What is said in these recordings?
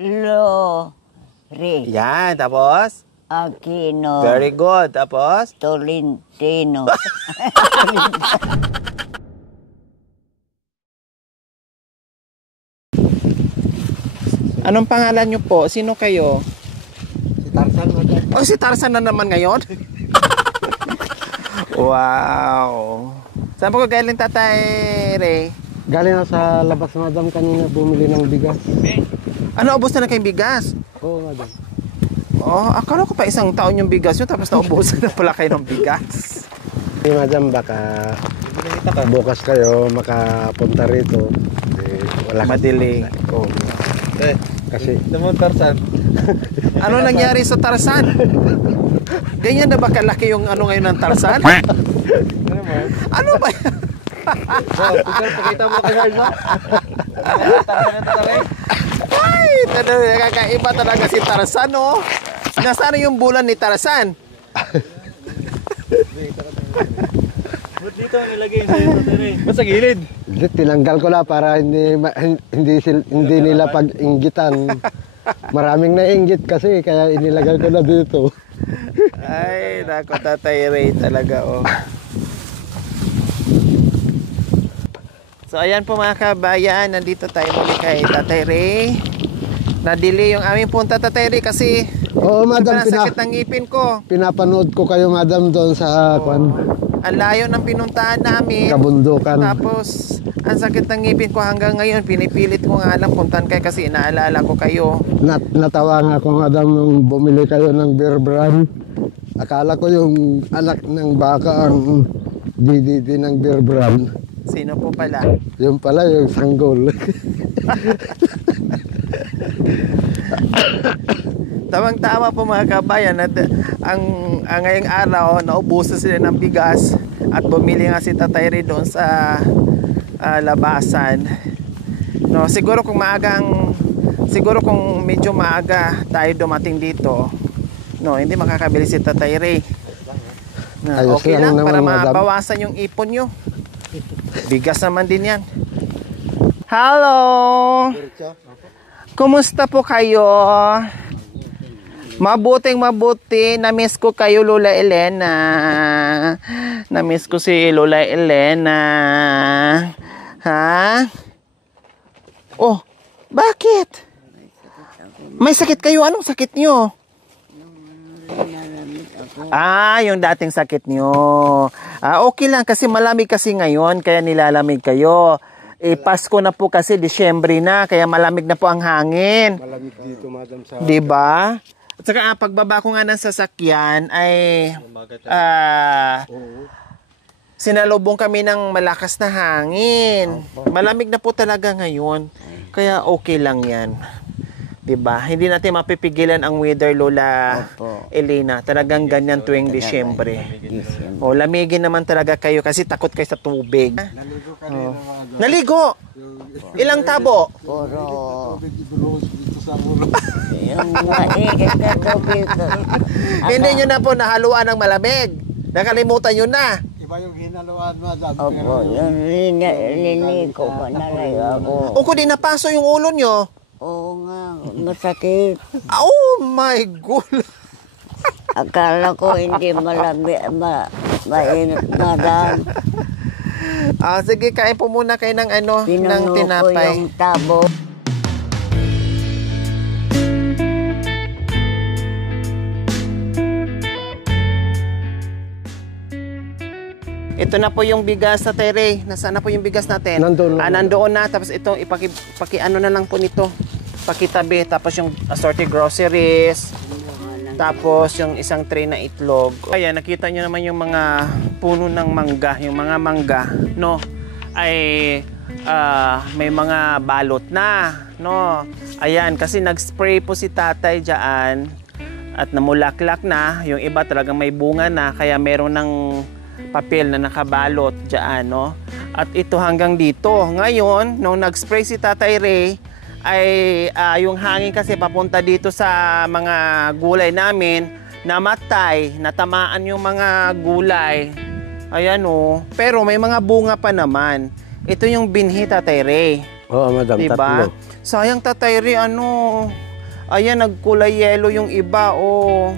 Lore. Yan, tapos? Aquino. Very good. Tapos? Tolentino. Anong pangalan nyo po? Sino kayo? Si Tarzan, madam. Oh, si Tarzan na naman ngayon? Wow. Saan po ko galing, Tatay Ray? Galing na sa labas, madam, kanina bumili ng bigas. Ano, ubos na kayong bigas? Oo, madam. Oh, akala ko pa isang taon yung bigas yun, tapos naubusan na pala kayo ng bigas. Hey, madam, baka bukas kayo makapunta rito. Wala Madiling. Oo. Kasi Naman Tarzan. Ano nangyari sa Tarzan? Ganyan na ba kalaki yung ano ngayon ng Tarzan? Ano ba yan? Pakita mo kay Harza. Ay, kakaiba talaga si Tarzan, oh. Nasaan yung bulan ni Tarzan? Ba't dito nilagay sa'yo, Tatay? Ba't sa gilid? tinanggal ko na para hindi nila pag-inggitan. Maraming nainggit kasi kaya inilagay ko na dito. Ay, nako, Tatay Ray talaga, oh. So, ayan po mga kabayan, nandito tayo muli kay Tatay Ray. Nadili yung aming punta, Tatay Ray, kasi Oo, madam, sakit ng ngipin ko. pinapanood ko kayo, madam, doon sa Ang layo ng pinuntahan namin. kabundukan. Tapos, ang sakit ng ngipin ko hanggang ngayon. Pinipilit ko nga lang puntan kayo kasi inaalala ko kayo. Natawa nga ako, madam, nung bumili kayo ng beer brand. Akala ko yung anak ng baka ang DDD ng beer brand. Sino po pala? Yung pala yung sanggol. Tawang-tawa po mga kabayan at ang ngayong araw naubusan sila ng bigas at bumili nga si Tatay Ray doon sa labasan. No, siguro kung medyo maaga tayo dumating dito, no, hindi makakabili si Tatay Ray. No, Ayos okay lang lang para naman, madam. mabawasan yung ipon nyo. Bigas naman din yan. Hello! Kumusta po kayo? Mabuti. Na-miss ko kayo, Lola Elena. Na-miss ko si Lola Elena. Ha? Oh, bakit? May sakit kayo? Anong sakit nyo? Yung dating sakit nyo. Okay lang kasi malamig kasi ngayon, kaya nilalamig kayo. Pasko na po kasi, Disyembre na, kaya malamig na po ang hangin. Malamig dito, madam, sa... Diba? At saka pagbaba ko nga ng sasakyan ay sinalubong kami ng malakas na hangin. Malamig na po talaga ngayon. Kaya okay lang yan. Diba? Hindi natin mapipigilan ang weather, Lola Elena. Talagang ganyan tuwing Disyembre. O, lamigin naman talaga kayo kasi takot kayo sa tubig. Naligo kanina, madam. Naligo! Ilang tabo? Puro. Dito sa mulo. Yung mainit na tubig. Hindi nyo na po nahaluan ng malamig. Nakalimutan nyo na. Iba yung hinaluan, madam. Opo, yung liliko ko na rin ako. O kung di napaso yung ulo nyo. Oo nga, masakit. Oh my God! Akala ko hindi mainit, madam. Sige, kain po muna kayo ng ng Pinuno ko tinapay. yung tabo. Ito na po yung bigas na Tere. Nasaan na po yung bigas natin? Nandoon na. Nandoon na. Tapos ito, ano na lang po nito. Pakitabi. Tapos yung assorted groceries. Tapos yung isang tray na itlog. Ayan, nakita nyo naman yung mga puno ng mangga. Yung mga mangga, no, ay may mga balot na, no. Ayan, kasi nag-spray po si tatay dyan at namulaklak na. Yung iba talagang may bunga na, kaya meron ng papel na nakabalot dyan, no. At ito hanggang dito. Ngayon, nung nag-spray si Tatay Ray, ay yung hangin kasi papunta dito sa mga gulay namin, namatay, natamaan yung mga gulay. Ayan, oh. Pero may mga bunga pa naman. Ito yung binhi, Tatay Ray. Oo, madam, Diba? tatlo. Sayang, Tatay Ray, Ayan, nagkulay yellow yung iba, oh.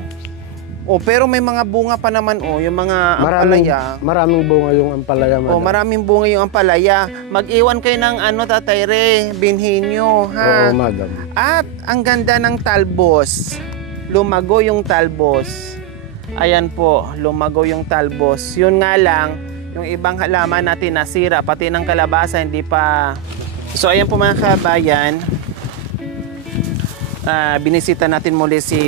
Oh, pero may mga bunga pa naman, oh, yung mga ampalaya. Maraming bunga yung ampalaya, madam. Oh, maraming bunga yung ampalaya. Mag-iwan kayo ng ano, Tatay Re, binhin nyo, ha? Oo, madam. At ang ganda ng talbos. Lumago yung talbos. Ayan po, lumago yung talbos. Yun nga lang, yung ibang halaman natin nasira, pati ng kalabasa hindi pa. So ayan po mga kabayan, binisita natin muli si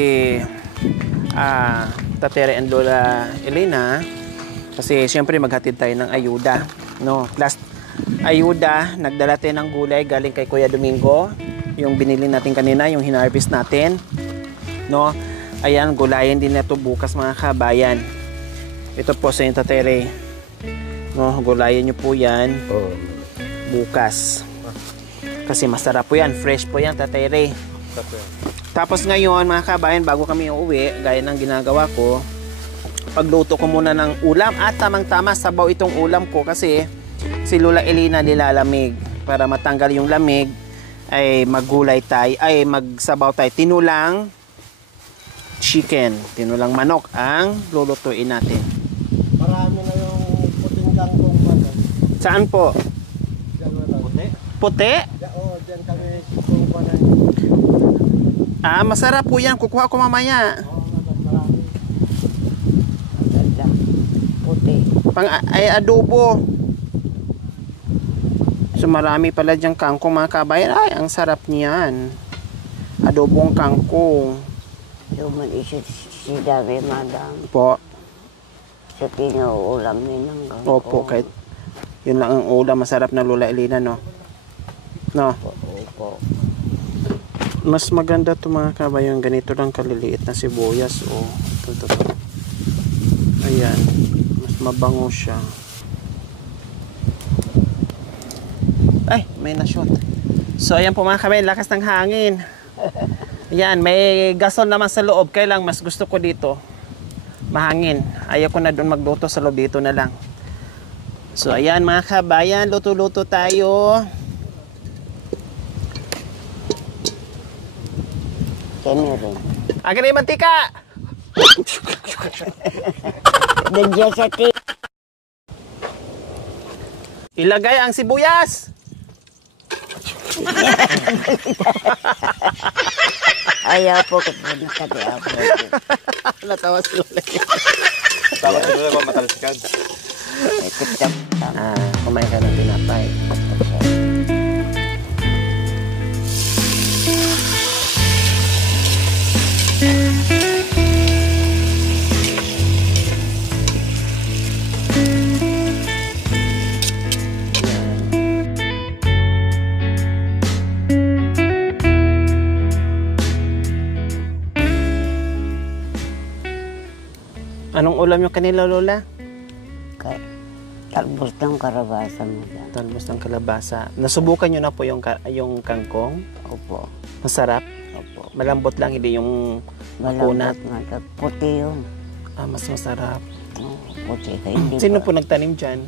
Tatere and Lola Elena kasi siyempre maghatid tayo ng ayuda, no? Plus ayuda, nagdala tayo ng gulay galing kay Kuya Domingo, yung binili natin kanina, yung hinarvest natin, no? Ayan, gulayan din na ito bukas mga kabayan. Ito po sa yung Tatere, no? Gulayan nyo po yan bukas kasi masarap po yan, fresh po yan, Tatere. Tapos ngayon mga kabayan, bago kami uuwi, gaya ng ginagawa ko, pagluto ko muna ng ulam at tamang-tama sabaw itong ulam ko kasi si Lola Elena nilalamig. Para matanggal yung lamig ay maggulay tayo, ay magsabaw tayo. Tinulang chicken, tinulang manok ang lulutuin natin. Marami na yung puting kangkong, madam. Saan po? Diyan, madam. Puti? Oo, diyan kami sipong pa na. Masarap po yan. Kukuha ko mamaya. Oo, madam, marami. Ganda. Puti. Ay adobo. So marami pala diyang kangkong mga kabayan. Ay, ang sarap niyan. Adobong kangkong. Luman isip si Dami, madam. Po. Sa kinuulam ni ng gangko. Opo, kahit yun lang ang ulam. Masarap na Lola Elena, no? No? Opo. Mas maganda to mga kabayan. Ganito lang kaliliit na sibuyas. Oh, ito. Ayan. Mas mabango siya. Ay, may na-shoot. So, ayan po mga kabayan. Lakas ng hangin. Ayan, may gasol naman sa loob. Kaya lang, mas gusto ko dito. Mahangin. Ayaw ko na doon magluto sa loob. Dito na lang. So, ayan mga kabayan. Luto-luto tayo. Kami rin. Akin na yung mantika! Nandiyan sa Ilagay ang sibuyas! Ayaw po ko po nakatiaw po. Natawa si Lola. Tama sa doon ako matalsikan. May tip-tap. Kumain ka ng tinapay. Anong ulam yung kanila, Lola? Talbos ng karabasa mo dyan. Talbos ng kalabasa. Nasubukan nyo na po yung kangkong? Opo. Masarap? Opo. Malambot lang, hindi yung Malambot makunat. nga. Puti yun. Mas masarap. Oh, puti ka. Hindi Sino pa. po nagtanim dyan?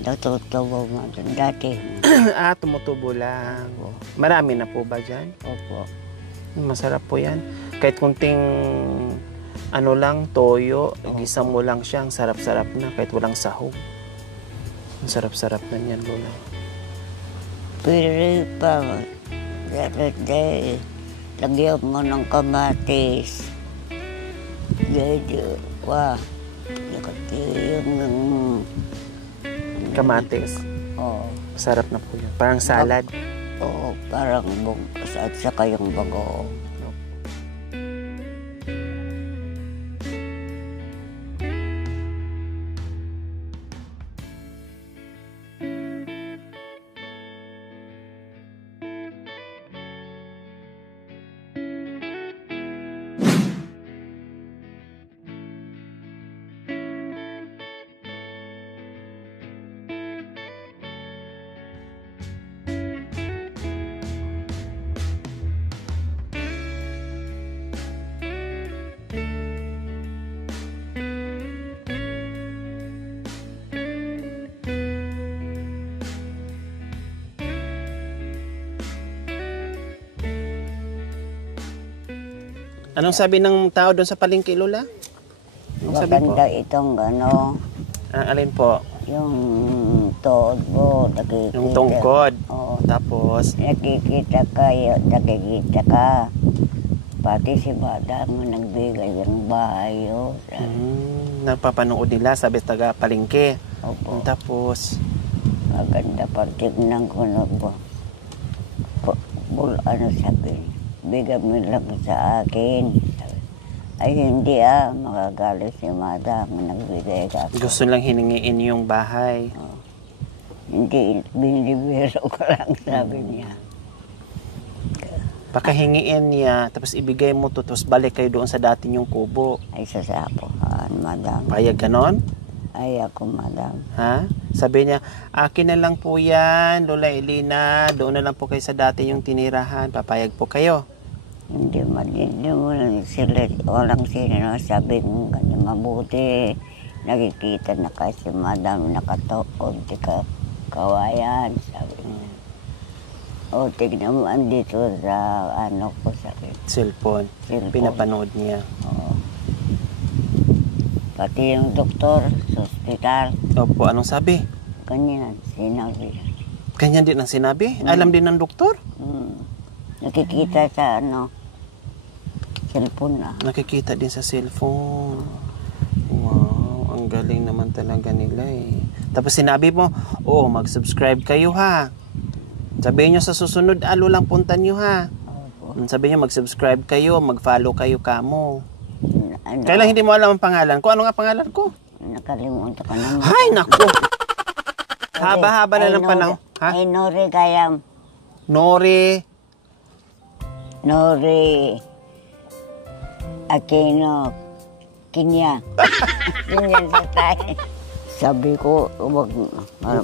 Natutubo mo dyan. Dati. Tumutubo lang. Marami na po ba dyan? Opo. Masarap po yan. Kahit kunting ano lang, toyo, gisa mo lang siya, ang sarap-sarap na kahit walang sahog. Ang sarap-sarap na yan, Lola. Pero pa, lagyan mo ng kamatis. Medyo, yung Kamatis. Oo. Sarap na po yun. Parang salad. Oo, parang bungkas at saka yung bago. Anong sabi ng tao doon sa palengke, Lola? Anong sabi po? Maganda itong ano, Alin po? yung tuhod mo, nakikita. Yung tungkod. Oo. Tapos, Nakikita ka. Pati si Badang nagbigay ng bahay. Oh. napapanood nila, sabi taga palengke. Opo. Tapos, Maganda pa tignan ko na po. Ano sabi, bigyan mo lang sa akin. Ay hindi magagalit si Madam, nagbigay ka. gusto lang hiningiin yung bahay. Hindi, binibiro ko lang, sabi niya. Pakahingiin niya, tapos ibigay mo to, tapos balik kayo doon sa dati yung kubo. Ay sasapuhan, Madam. Payag ganon? Ay ako, Madam. Ha? Sabi niya, akin na lang po yan, Lola Elena, doon na lang po kayo sa dati yung tinirahan, papayag po kayo. Hindi mo sila, walang sino sabi mo ganyan mabuti. Nakikita na kasi Madam, nakatuod ka kawayan, sabi niya. O, tignan mo, andito sa ano ko, sabi. Cellphone. Cellphone. Pinapanood niya. Oo. Pati yung doktor sa ospital, Opo, anong sabi? ganyan, sinabi. Ganyan din ang sinabi? Alam din ng doktor? Nakikita sa cellphone na. Nakikita din sa cellphone. Wow, ang galing naman talaga nila eh. Tapos sinabi mo, mag-subscribe kayo ha. Sabihin nyo sa susunod, lang puntan nyo ha. Opo. Sabi nyo, mag-subscribe kayo, mag-follow kayo kamo. Ano, Kailan hindi mo alam ang pangalan ko? Ano nga pangalan ko? nakalimutan ko naman. Hay, naku! Haba-haba na ng panahon. Ha? Ay, Nori kaya. Nori. Aquino. Kinya. Kinya sa tayo. Sabi ko, wag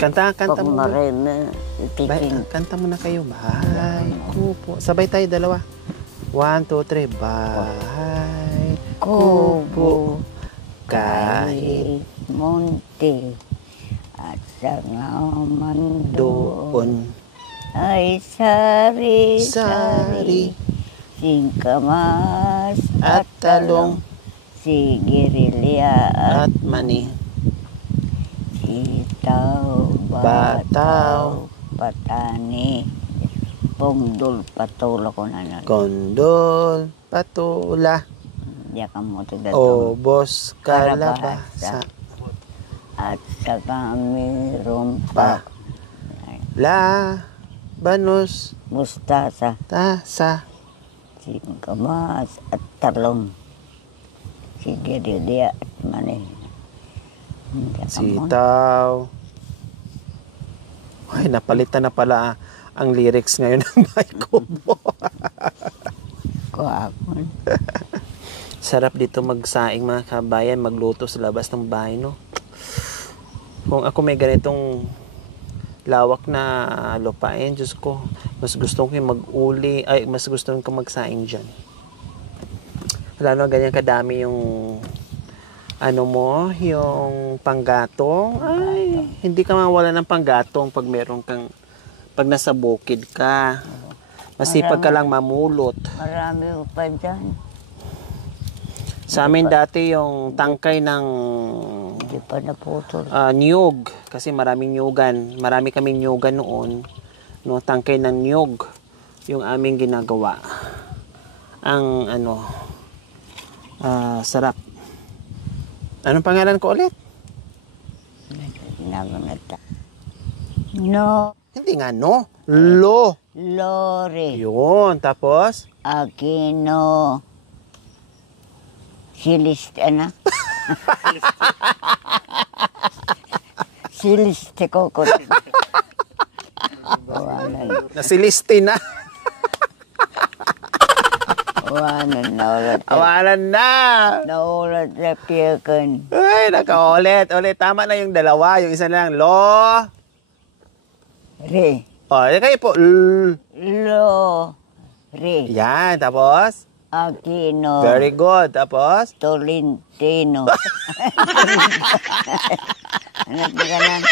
Kanta mo. mareme. Itikin. Kanta mo na kayo. Bahay kubo. Sabay tayo, dalawa. 1, 2, 3. Bahay kubo. Kahit munti. At sa ngaman doon. ay sari-sari. Sari. Singkamas At talong. Sigirilya at At mani. sitaw, bataw, patani, pungdol, patula ko na. Kondol. Patula. Diyakan mo ito dato. Obos. Kalabasa. At saka mayroon pa Labanos. mustasa, Tasa. singkamas at talong. Sigirilya at mani. Diyakan mo. Sitaw. Ay, napalitan na pala ang lyrics ngayon ng Bahay Kubo. Kuhapon. Sarap dito magsaing mga kabayan, magluto sa labas ng bahay, no? Kung ako may ganitong lawak na lupain, Diyos ko, mas gusto ko yung mag-uli, mas gusto ko magsaing dyan. Lalo ganyan kadami yung yung panggatong. Ay, hindi ka mawala ng panggatong pag meron kang, pag nasa bukid ka. Masipag ka lang mamulot. Marami pa dyan. Sa amin dati yung tangkay ng Hindi pa naputol. niyog. Kasi maraming niyugan. Marami kaming niyugan noon. No, tangkay ng niyog. Yung aming ginagawa. Ang sarap. Anong pangalan ko ulit? Nagunata. No. Hindi nga no. Lo. Lori. Yun. Tapos? Aquino. Siliste na. Siliste ko ko. Nasiliste na. Naulat. Awalan na. Naulat sa piyakan. Ay, nakaulit. Ulit. Tama na yung dalawa. Yung isa lang. Lo. Re. Kayo po. Lo. Re. Yan. Tapos? Aquino. Very good. Tapos? Tolentino. Anak na ka lang.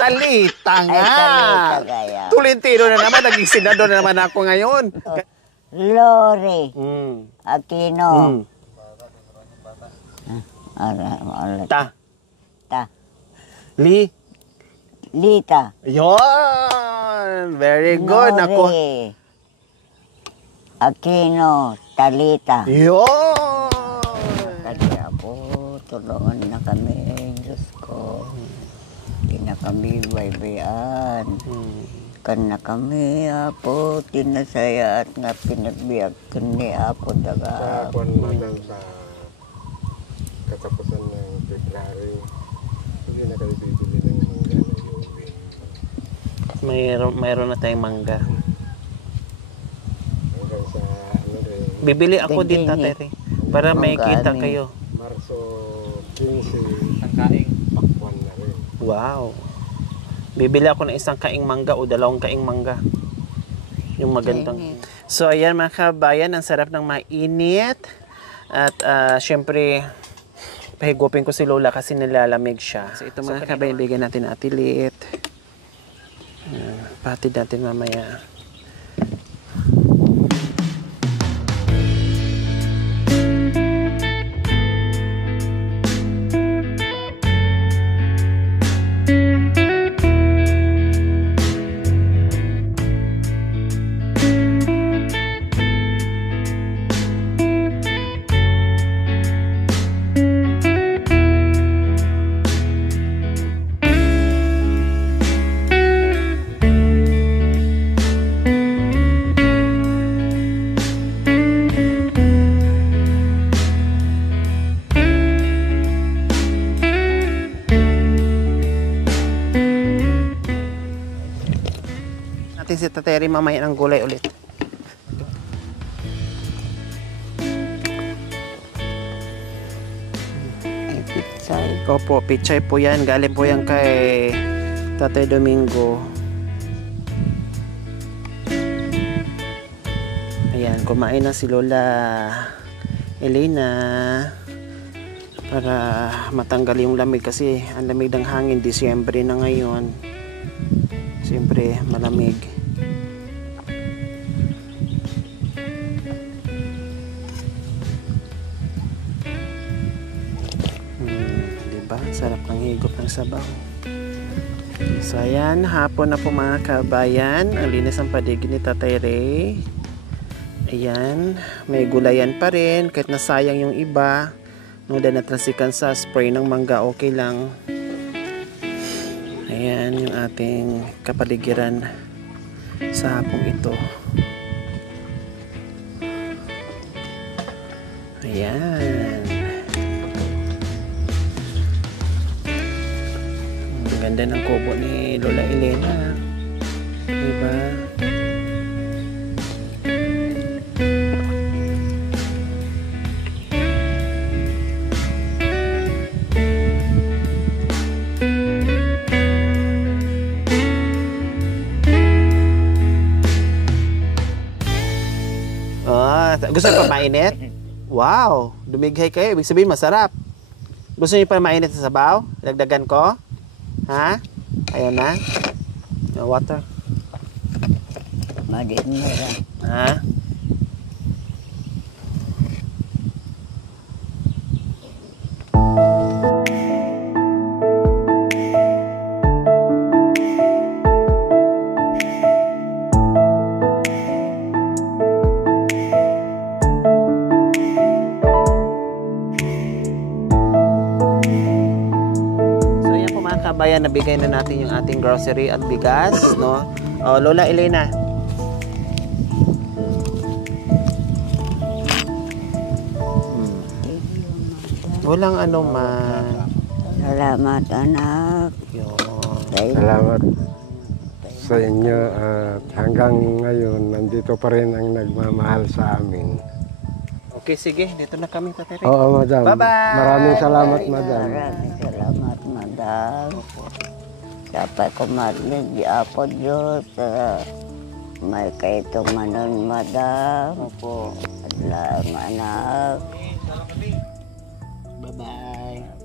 Talita nga. Ay, talita kaya. Tulintino na naman. Naging senador na naman ako ngayon. Lori. Aquino. Mm. Ta. Ta. Lita. Yon! Very good. Ako. Nori. Aquino. Talita. Yon! Kaya po, tulungan na kami, Diyos ko. Hindi na kami baybayan. Kan na kami, Apo, tinasaya at nga pinagbiyak ni Apo daga. Sa madam sa katapusan ng February, hindi na kayo bibili ng mangga na iuwi. Mayroon na tayong mangga. Hanggang sa ano rin, Bibili ako din, Tingin Tatay Ray. Para may Mangga, kita ano kayo. Marso 15, pakwan na rin. Wow. Bibili ako ng isang kaing mangga o 2 kaing mangga. Yung magandang. So, ayan mga kabayan, ang sarap ng mainit. At syempre, pahigupin ko si Lola kasi nilalamig siya. So, ito mga kabayan, bigyan natin ng atilit. Patid natin mamaya. Natin si Tatay Ray mamaya ng gulay ulit. Pitsay. Opo, pichay po yan. Galing po yan kay Tatay Domingo. Ayan, kumain na si Lola Elena para matanggal yung lamig kasi ang lamig ng hangin. Disyembre na ngayon. Siyempre, malamig. Diba? Sarap ng higop ng sabaw. So, ayan. Hapon na po mga kabayan. Ang linis ang paligid ni Tatay Ray. Ayan. May gulayan pa rin. Kahit nasayang yung iba. Nung natrasikan sa spray ng mangga, okay lang. Ayan yung ating kapaligiran sa hapong ito. Ayan. Ang ganda ng kubo ni Lola Elena. Diba? Gusto niyo pa mainit? Wow! Dumighay kayo. Ibig sabihin masarap. Gusto niyo pa mainit sa sabaw? Dagdagan ko? Ha? Ayan na. Water. Madin mo lang. Ha? Kabayan, nabigay na natin yung ating grocery at bigas, no? Oh, Lola Elena. Walang ano man. Salamat, anak. Yun. Salamat sa inyo at hanggang ngayon nandito pa rin ang nagmamahal sa amin. Okay, sige. Dito na kami, Tatay Ray. Oo, madam. Bye-bye! Maraming salamat, madam. Maraming salamat, madam. Dapat kumarin di Apo Diyos. May kaitong manon, madam. Opo. Salamat, anak. Bye-bye.